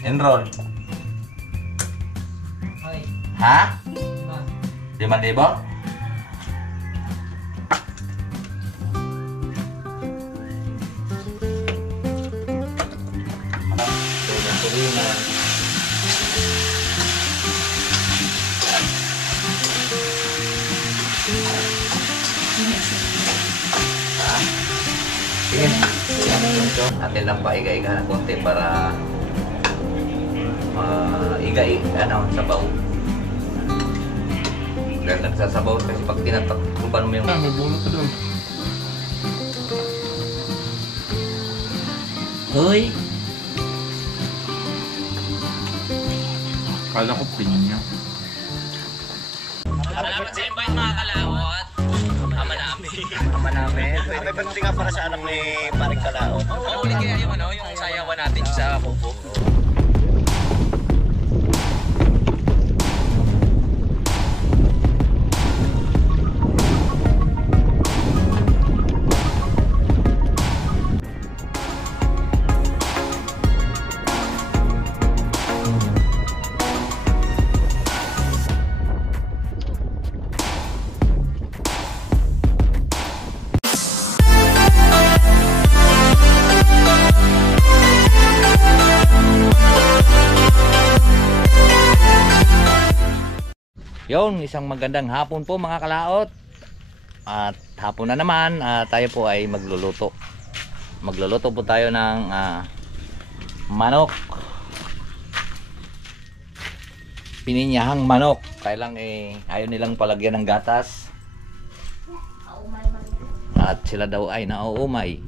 Enroll. Okay. Ha? 5,000? Atin lang pa iga-iga ng konti para ano, sabaw. Dahil nagsasabaw kasi pag tinatakluban mo yung... May bunot ka doon. Hoy! Kala ko pinya. Salamat sa invite mga kalawat. Ama namin. Ama namin. May pagdating nga para sa anak ni Paring Kalao. Oo, ulit kaya yung ano, yung sayawan natin sa Kubo. Yon, isang magandang hapon po mga kalaot. At hapon na naman, tayo po ay magluluto. Magluluto po tayo ng manok. Pininyahang manok. Kaya lang ayaw nilang palagyan ng gatas. At sila daw ay nauumay.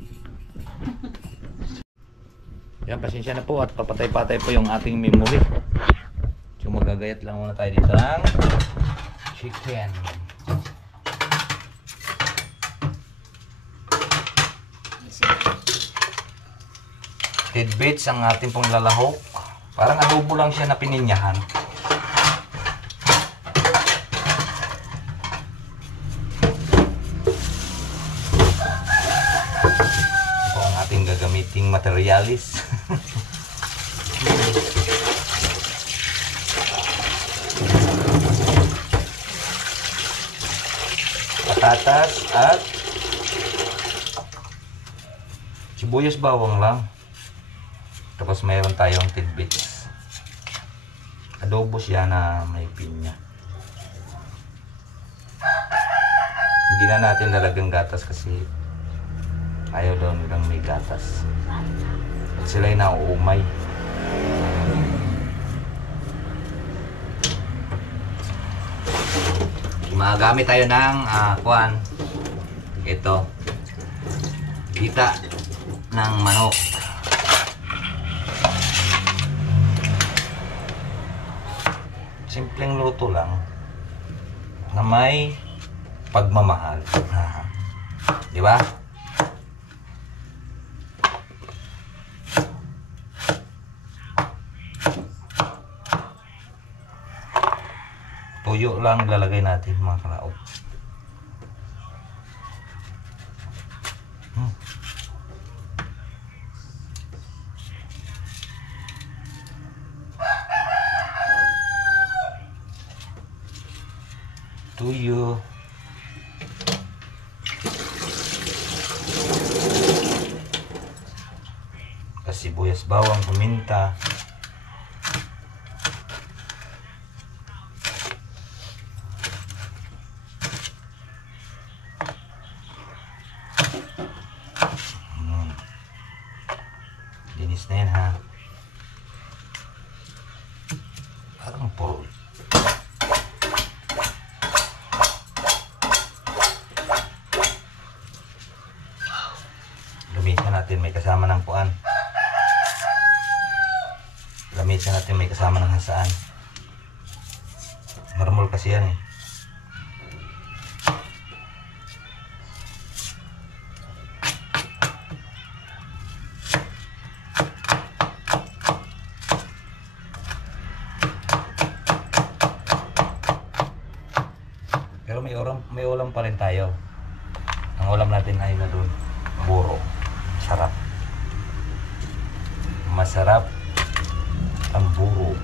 Yan, pasensya na po at papatay-patay po yung ating memory. So magagayat lang muna tayo dito ng chicken. Tidbits ang ating pong lalahok. Parang adobo lang siya na pininyahan. Ito ang ating gagamiting materialis. Patatas at sibuyas bawang lang. Tapos mayroon tayong tidbits. Adobo siya na may pinya. Hindi na natin lalagyan gatas kasi ayaw daw nilang may gatas. At sila'y nauumay. Magamit tayo ng kuwan. Ito. Kita ng manok. Simpleng luto lang na may pagmamahal. Di ba? Tuyo lang lalagay natin mga kalaot. Tuyo. Sibuyas, bawang, paminta. Linis na yan ha. Parang puro. Gamitin natin may kasama ng puan. Gamitin natin may kasama ng hasaan. Marmol kasi yan eh. Pero may ulam pa rin tayo. Ang ulam natin ay na doon. Buro. Sarap. Masarap. ang buro.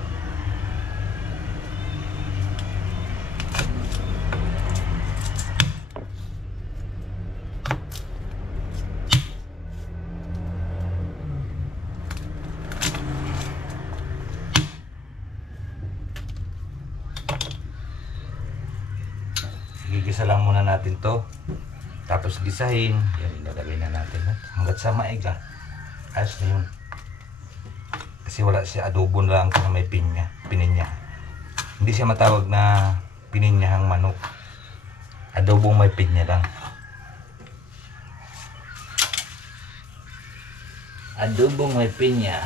Gigisa lang muna natin to. Tapos gisahin. Yan, ilalagay na natin. Hanggat sa maiga. Ayos na yun. Kasi wala siya adobo lang na may pininya. Hindi siya matawag na pininyahang manok. Adobong may pinya lang. Adobong may pinya.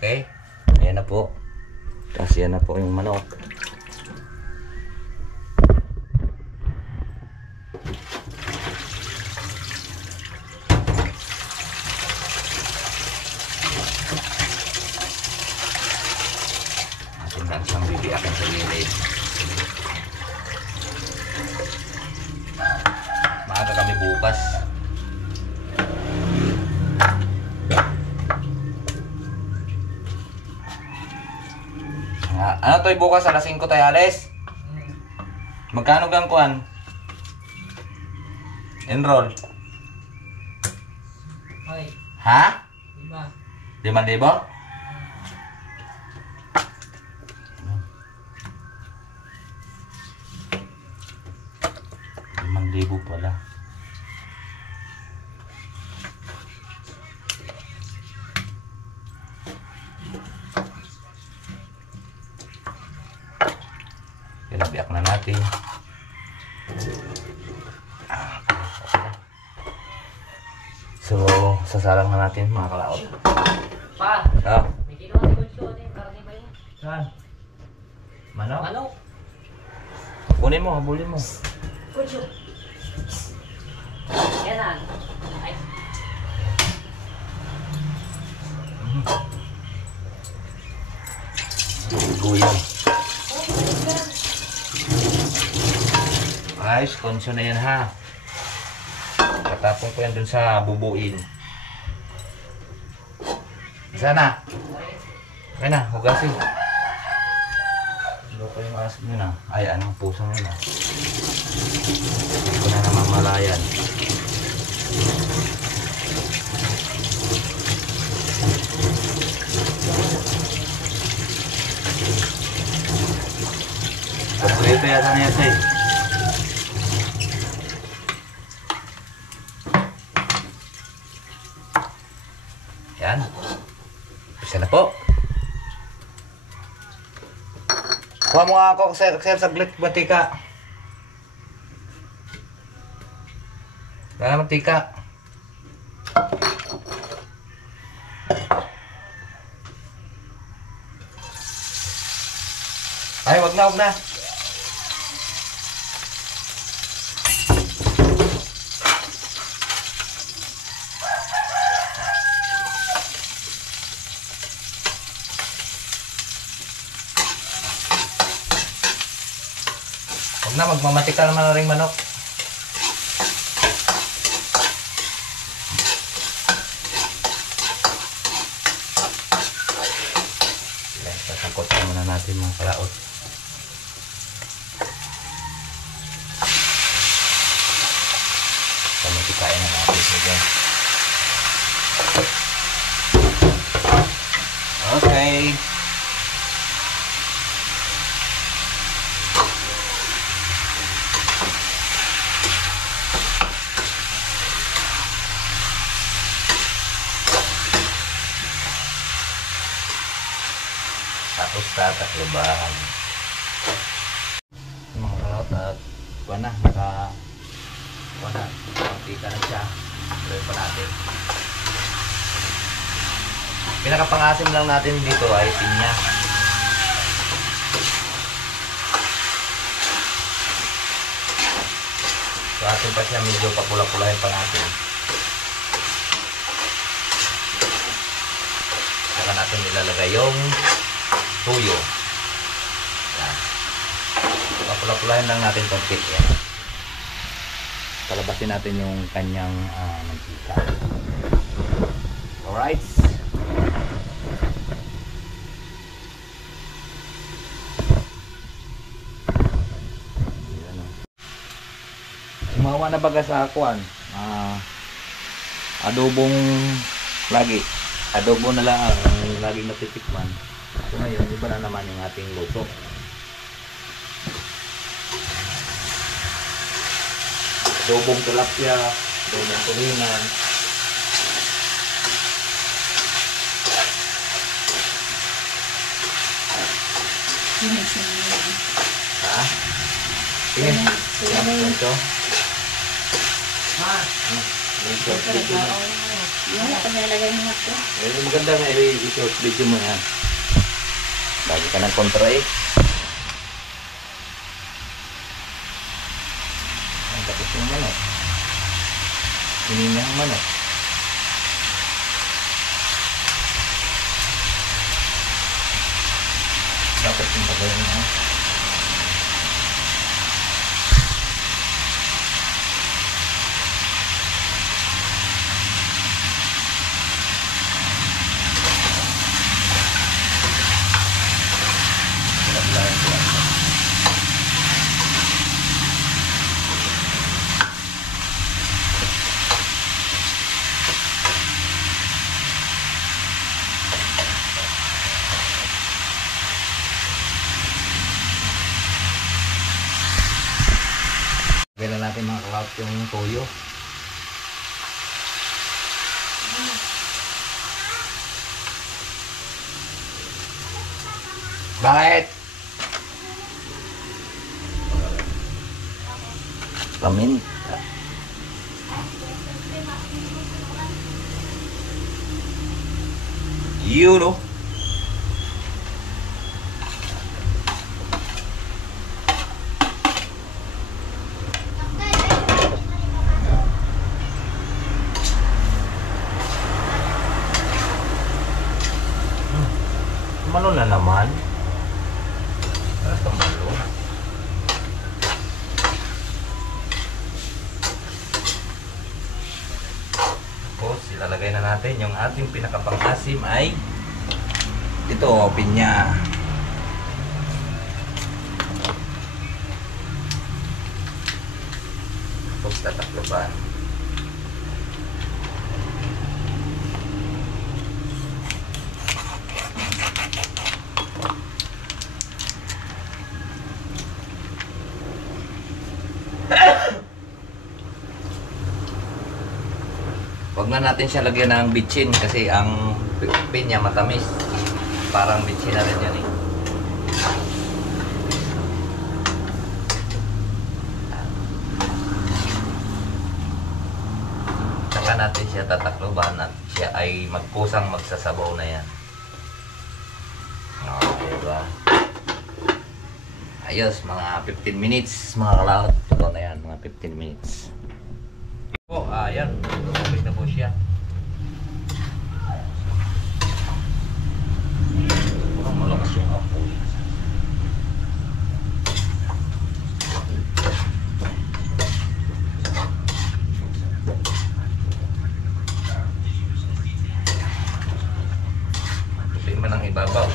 Okay. Ayan na po. Tapos yan na po yung manok. Atin lang siyang bibiyakan sa gilid. Maaga kami bukas. Ano to'y bukas alas 5 tayo alis? Magkano gang kuan? Enroll? Hoy, Ha? diba? 5,000? Libo pala. Pinabiyak na natin. So, sasalang na natin mga kalaot. Pa, Ah, may kinuha si Kuncho din. Karne ba yun? saan? Manok? Manok. Kunin mo, habulin mo. Kuncho. Yan na. Ay, Guyang. Ayos, konso na yan ha. Katapon ko yan dun sa bubuin. Sana. Okay na, hugasin. Ano ko yung asin nyo na? Ay, anong puso nyo na? Hindi ko na namamalayan. Kompleto yata na yata eh. Yan. Isa na po. Kuha mo nga ako, sir, saglit, mantika. Kaya mantika. Ay, wag na, wag na. Huwag na, magmamatika naman na rin manok. Sasangkot na muna natin mga kalaot. Pamatikain na natin siya. Okay. Tapos tataklubahan. Mga kalot at kuha na, kuha na, mantika na siya. Tuloy pa natin. Pinakapangasim lang natin dito ay pinya. So atin pa siya medyo papula-pulahin pa natin. Saka natin ilalagay yung tuyo. Yan. Papula-pulahin lang natin konti yan. palabasin natin yung kanyang mantika. Alright. Umawa na baga sa akuan. Adobong lagi. Adobo na lang ang laging natitikman. So ngayon, iba na naman yung ating luto. Adobong tilapia, adobong tulingan. Ha? Tingin. Ito. Ha? Yung panalagay mo ito. Maganda nga i-short video mo yan. Lagi ka ng kontra eh. Tapos yung manok. Hiningang manok. Dapat yung pagawin mo. Kailan natin mga kalap yung toyo. Bakit? Paminta. You know. Malo na naman. Ano ito malo? Tapos ilalagay na natin yung ating pinakapang-asim ay ito, pinya. Tapos tatakloban. Huwag na natin siya lagyan ng bitchin kasi ang pinya matamis. Parang bitchin na rin yan eh. Saka natin siya tatakloban at siya ay magkusang magsasabaw na yan. Diba? Ayos, mga 15 minutes mga kalaot. Ito na yan, mga 15 minutes. Ayan, lumabas na po siya. Parang malakas yung apoy. Putin man ang ibabaw.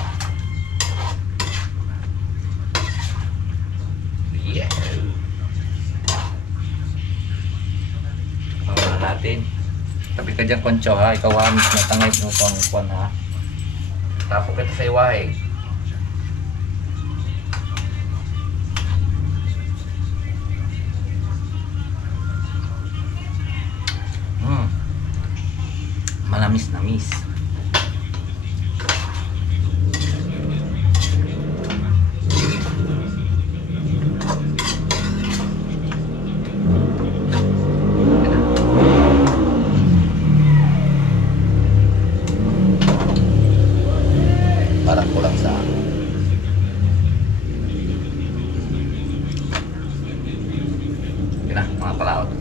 Yeah. Natin. Tapi ka dyan koncho ha, ikaw ha, natangay mo pang kwan ha. Tapo kita sa iwahe. Manamis-namis. Parang kulang sa yun na mga palaot.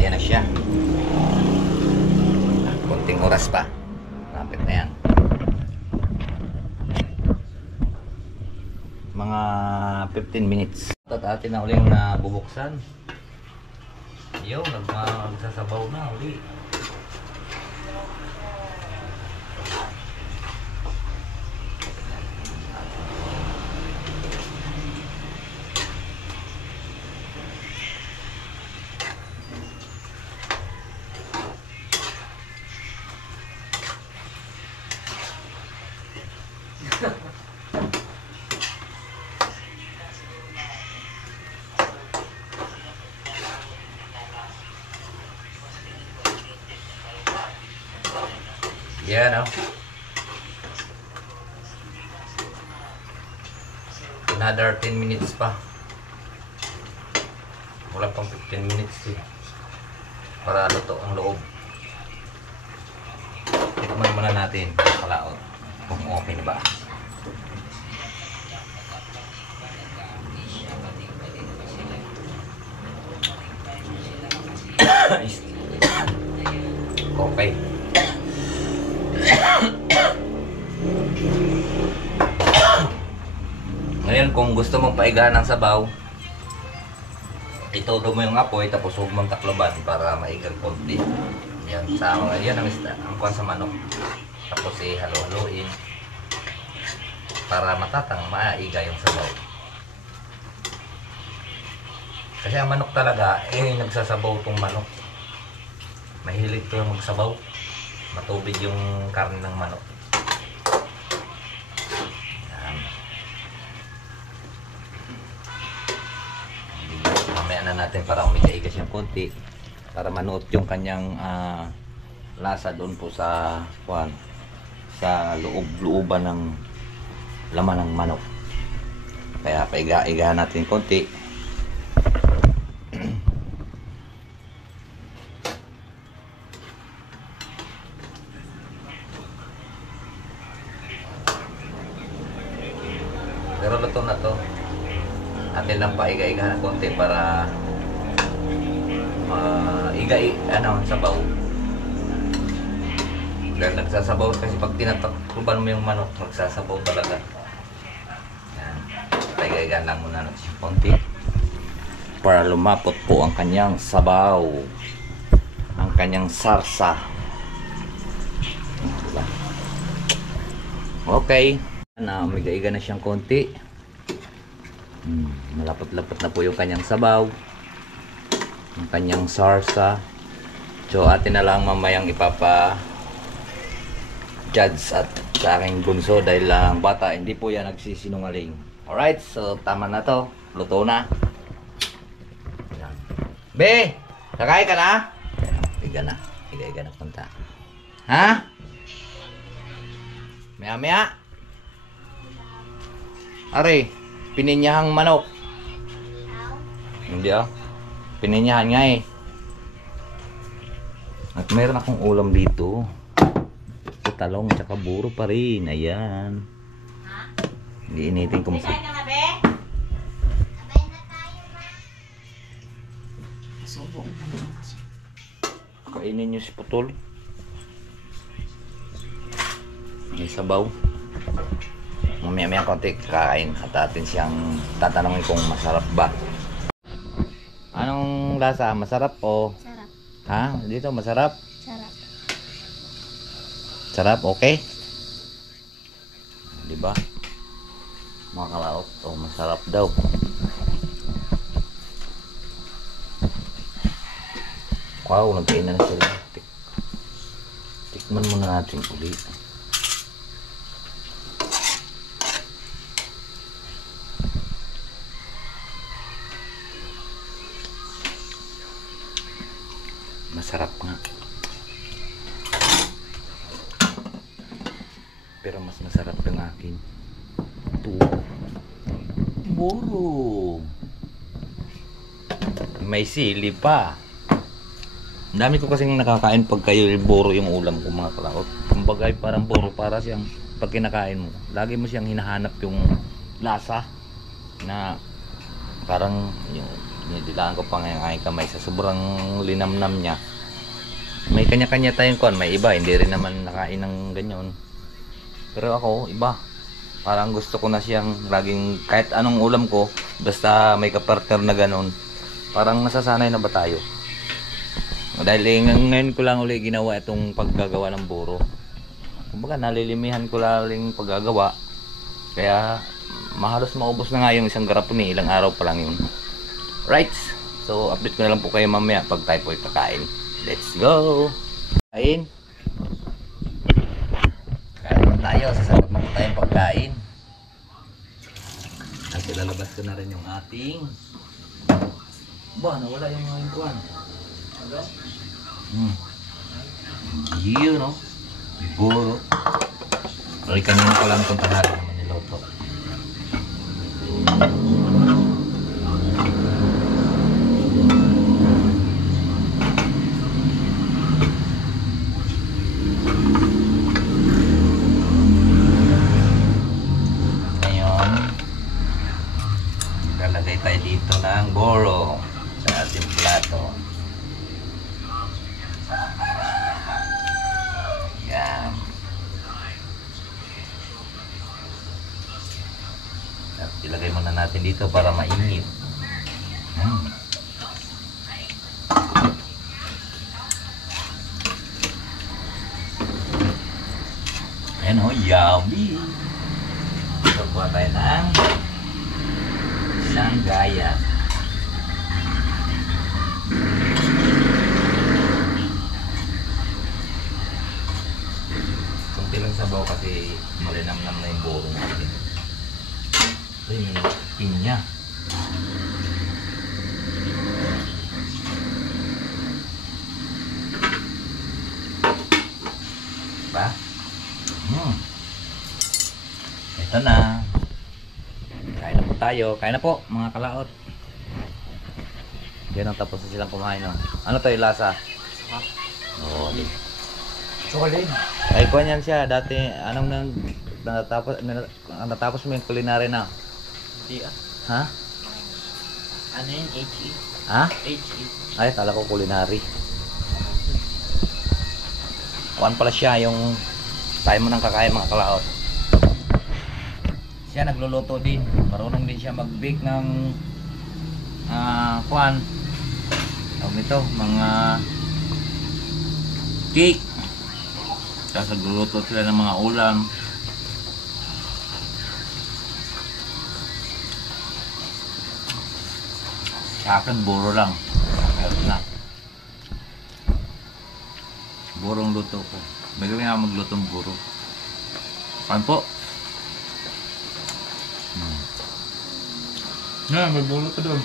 Ayan na siya. Konting oras pa, lapit na yan. Mga 15 minutes at atin na uling bubuksan. Yo, nagsasabaw na uli. Yan, no? Another 10 minutes pa. Wala pang 15 minutes eh. Para luto ang loob. Tikman muna natin kalaot kung okay na ba. Okay. Ngayon kung gusto mong paigahan ng sabaw, itodo mo yung apoy tapos huwag mong takloban para maigang konti. Yan, yan ang kuwan sa manok. Tapos halo-haloin para matatang maiga yung sabaw. Kasi ang manok talaga, nagsasabaw tong manok. Mahilig to magsabaw. Matubig yung karne ng manok. Yan. Mamaya na natin para umiga-iga siyang konti. Para manuot yung kanyang lasa doon po sa loob-looban ng laman ng manok. Kaya paiga-igahan natin konti. Pero luto na to. Atin lang paiga-iga na konti para sabaw. Dahil nagsasabaw kasi pag tinatakluban mo yung manok, magsasabaw talaga. Yan. Paiga-iga lang muna natin yung konti para lumapot po ang kanyang sabaw, ang kanyang sarsa. Diba? Okay. Na umiga-iga na siyang konti. Malapot-lapot na po yung kanyang sabaw, ang kanyang sarsa. So atin na lang mamayang ipapa-judge at sa aking bunso dahil lang bata, hindi po yan nagsisinungaling. Alright, so tama na to. Luto na. Ayan. Be! Sakay ka na? Iga na. Iga na punta. Ha? Maya-maya? Are, pininyahang manok. Hindi pininyahan nga eh. At meron akong ulam dito. Talong tsaka buro pa rin. Ayan. Iinitin ko mas. Kainin nyo si Putol. May sabaw. Mamaya-maya konti kakain at atin siyang tatanungin kung masarap ba. Anong lasa? Masarap o? Sarap. Ha? Dito masarap? Sarap. Sarap? Okay? Diba? Mga kalaot. O masarap daw. Wow, nagkainan na sila. Tikman muna natin ulit. Masarap nga. Pero mas masarap yung akin. Ito. Buro. May sili pa. Ang dami ko kasing nakakain pag kayo buro yung ulam ko mga kalaot. Kumbaga parang buro para siyang pag kinakain mo. Lagi mo siyang hinahanap yung lasa na parang yung nidilaan ko pa ngayon ay kamay sa sobrang linamnam niya. May kanya-kanya tayong kon, may iba hindi rin naman nakain ng ganyan. Pero ako iba. Parang gusto ko na siyang laging kahit anong ulam ko basta may kapartner na ganon. Parang nasasanay na ba tayo? Dahil ngayon ko lang uli ginawa itong paggagawa ng buro. Kumbaga nalilimihan ko lang paggagawa. Kaya mahalos maubos na nga yung isang garapon eh. Ilang araw pa lang yun. Right. So update ko na lang po kayo mamaya pag tayo po kakain. Let's go! Kain! Kain naman tayo. Sasarap na po tayong pagkain. At ilalabas ko na rin yung ating nawala yung mga kuwan. Yun, no? Buro. Ay, kanina ko lang itong tanghali naman niloto. Ngayon, lalagay tayo dito ng buro sa ating plato. Yan. At ilagay muna natin dito para mainit. Ayan o, yummy! So, buha tayo ng isang gaya. Kunti lang sabaw kasi malinamnam na yung buro natin. Ito yung pinya. Diba? Ito na. Kain na po tayo. Kain na po mga kalaot. Yan ang tapos na silang kumain. No? Ano to yung lasa? Oo. Chocolate. Ay, kuha niyan siya. Dati, anong natapos mo yung culinary na? Hindi ah. Ha? Ano yun? HE? Ha? HE. Ay, tala ko culinary. Kuhan pala siya yung tayo mo nang kakain mga kalaot. Siya nagluluto din. Marunong din siya mag-bake ng kuhan. Tawag nito, mga cake. Tapos nagluluto sila ng mga ulam. Sa akin, buro lang. Meron na. Burong luto ko. May gawin nga maglutong buro. Kain po. May bolo ka doon.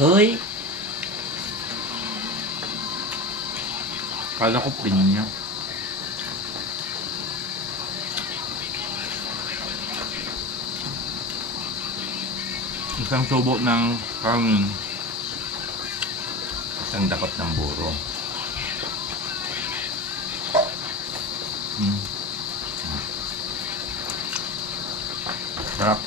Hoy! Kala ko pinya. Isang subo ng kanin. Isang dakot ng buro. Sarap.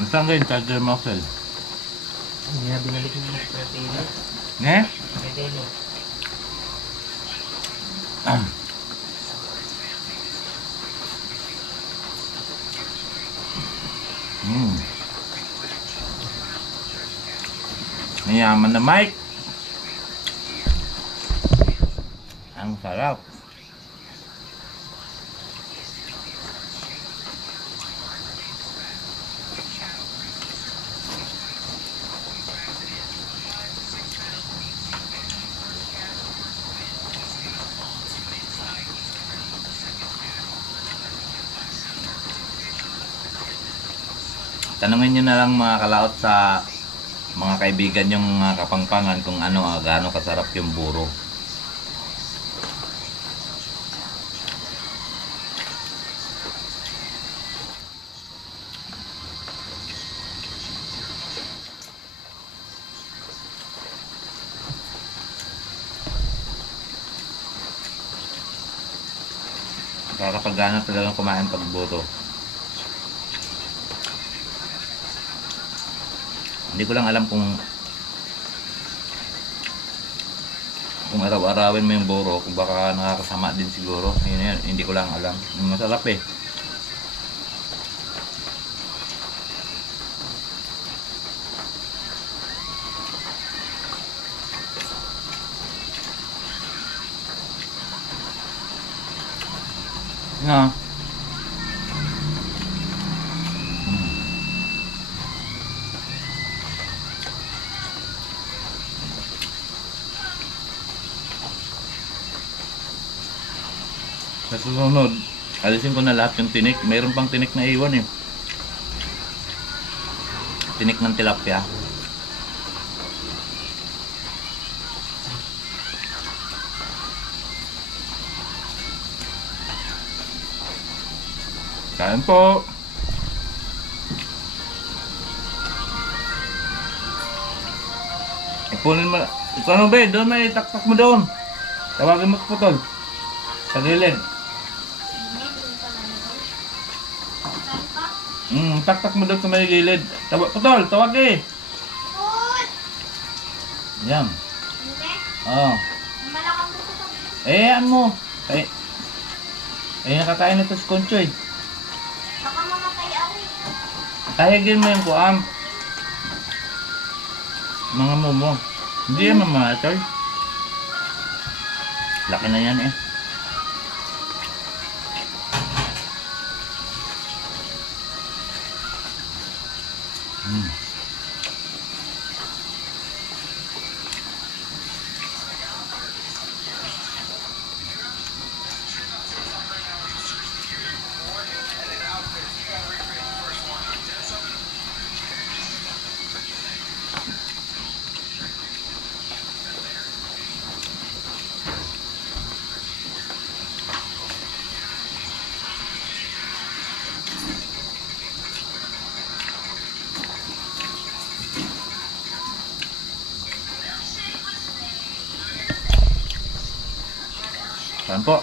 Nasaan kayo yung charger muscle? Hindi na binalik mo yung protein. Ne? Protein. Mayaman na Mike. Ang sarap. Tanungin nyo na lang mga kalaot sa mga kaibigan yung mga kapangpangan kung gaano kasarap yung buro. Kakapagana talagang kumain pag buro. Hindi ko lang alam kung Kung araw-arawin mo yung buro, kung baka nakakasama din siguro. Ayun, hindi ko lang alam. Masarap eh. Nga. Sa susunod, alisin ko na lahat yung tinik. Mayroon pang tinik na iwan eh. Tinik ng tilapia. Kain po. Ipunin mo. Ikaw ano ba? Doon may taktak mo doon. Tawagin mo putol. Sa gilid. Taktak mo doon sa may gilid. Putol, tawag eh. Yan. Oo. Ano mo? Nakakain na ito si Conchoy. Baka mamatay ari. Tahigin mo yung kuam. Mga momo. Hindi yan mamatay. Laki na yan eh. Saan po?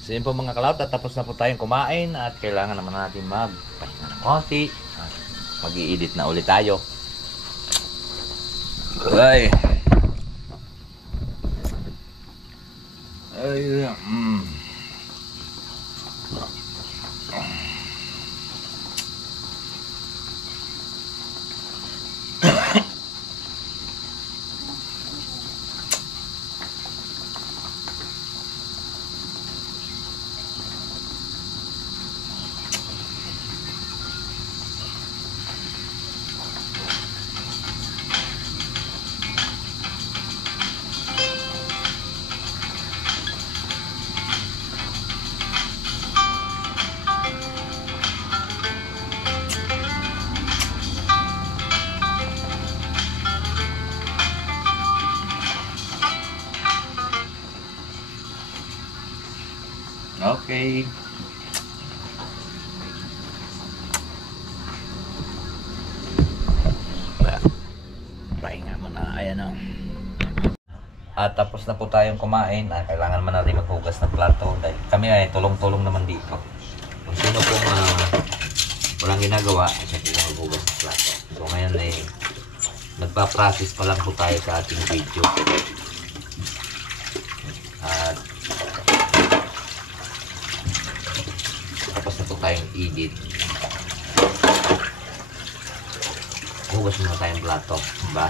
So yun po mga kalaot, at tapos na po tayong kumain at kailangan naman natin magpahinga ng konti at mag-i-edit na ulit tayo. Ay. Ay. Okay. Pahinga muna. Ayan o. At tapos na po tayong kumain. Kailangan naman natin maghugas ng plato. Dahil kami ay tulong-tulong naman dito. Kung sino pong walang ginagawa, siya po maghugas ng plato. So ngayon ay nagpa-practice pa lang po tayo sa ating video. At tapos na po tayong edit. Hugas muna tayong plato, diba?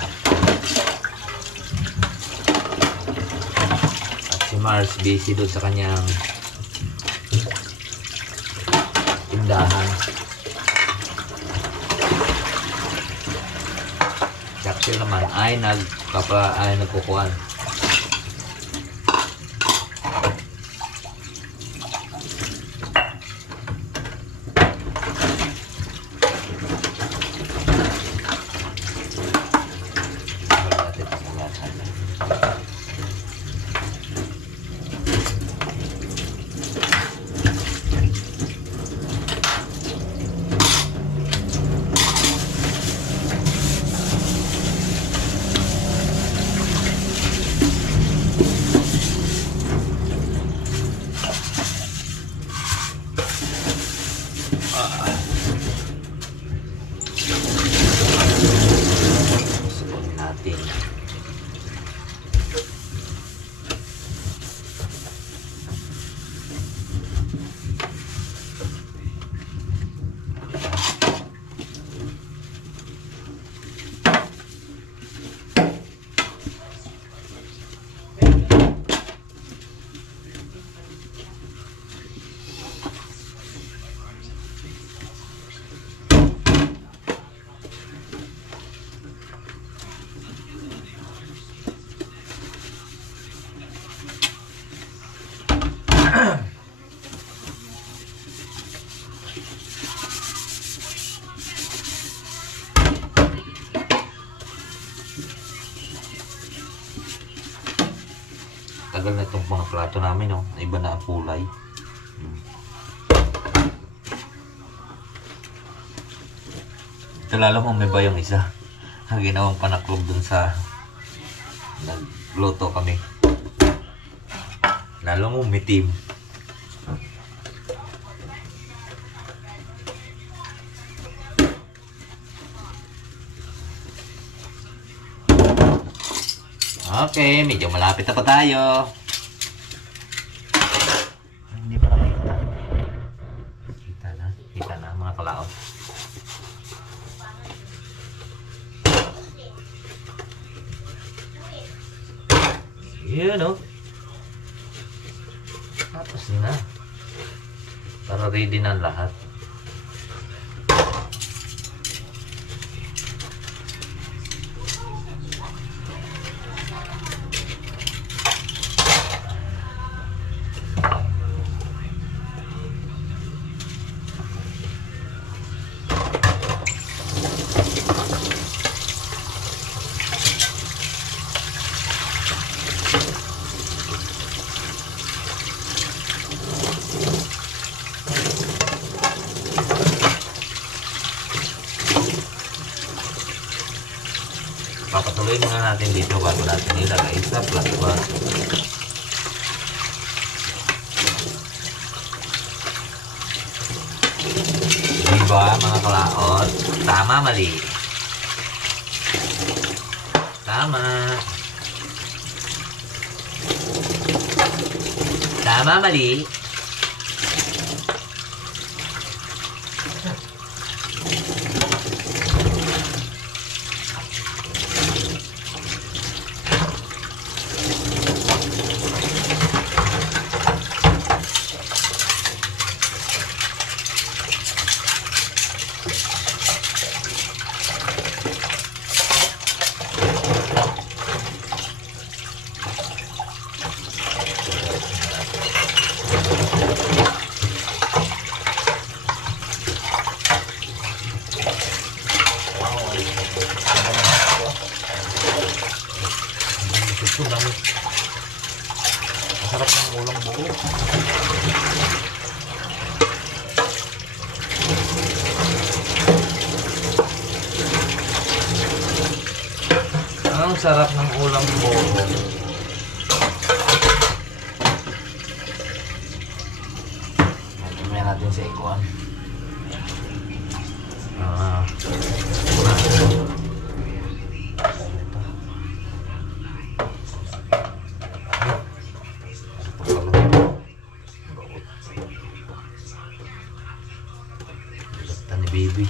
At si Mars busy doon sa kanyang tindahan. Jackson naman ay nagkukuhan. Tagal na itong mga plato namin, no? Iba na ang kulay. Ito lalo mo may bayong isa. Ang ginawang panaklob dun sa nagluto kami. Lalo mo mitim. Okay, medyo malapit na pa tayo. Hindi pa nakita. Kita na mga kalaot. Yun o. Tapos na. Para ready na lahat. Papatuloy muna natin dito bago natin ilagay sa plasma. Diba mga kalaot? Tama, mali. Tama. Tama, mali. Masarap ng ulang buo. Ang sarap ng ulang buo. Tingnan natin sa ikuan. Baby.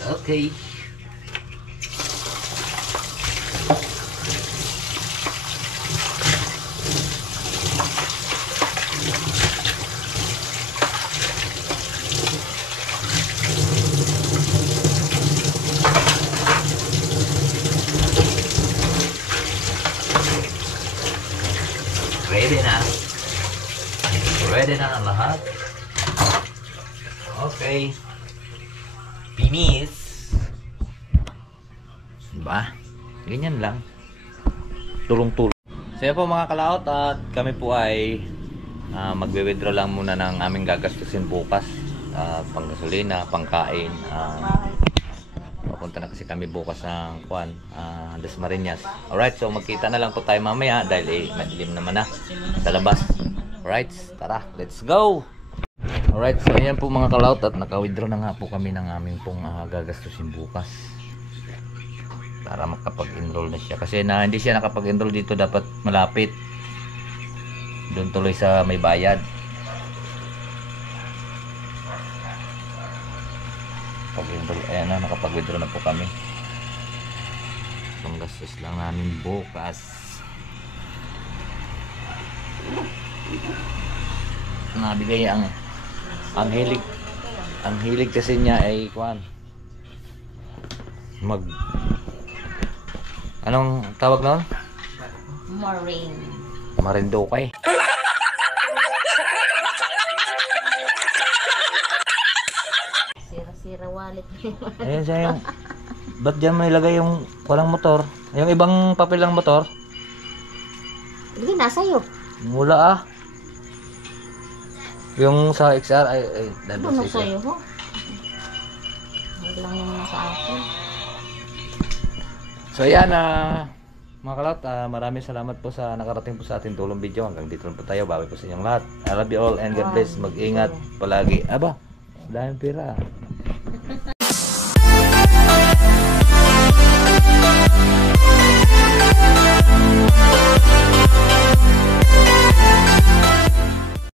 Okay. Ready na. Ready na ang lahat. Okay. Pinis. Diba? Ganyan lang. Tulong-tulong. So yan po mga kalaot at kami po ay magbe-withdraw lang muna ng aming gagastusin bukas. Panggasolina, pangkain. Papunta na kasi kami bukas ng Dasmariñas. Alright, so magkita na lang po tayo mamaya dahil madilim naman na sa labas. Alright, tara, let's go! Alright, so ayan po mga kalaot at naka-withdraw na nga po kami ng aming pong gagastusin bukas para makapag-enroll na siya. Kasi hindi siya nakapag-enroll dito, dapat malapit doon tuloy sa may bayad. Ayan na, nakapag-withdraw na po kami. Itong gastos lang namin bukas. Nabigay ang hilig Ang hilig kasi niya ay anong tawag noon? Maureen. Marindokay. Sira-sira wallet. Ayun siya yung ba't dyan may lagay yung walang motor? Yung ibang papel ng motor? Hindi, nasa'yo. Mula yung sa XR ay Ano dadal sa sa'yo ho? Huwag lang yung nasa akin. So ayan mga kalot, maraming salamat po sa nakarating po sa ating tulong video. Hanggang dito lang po tayo. Bawi po sa inyong lahat. I love you all and God bless. Mag-ingat palagi. Aba, daming pira.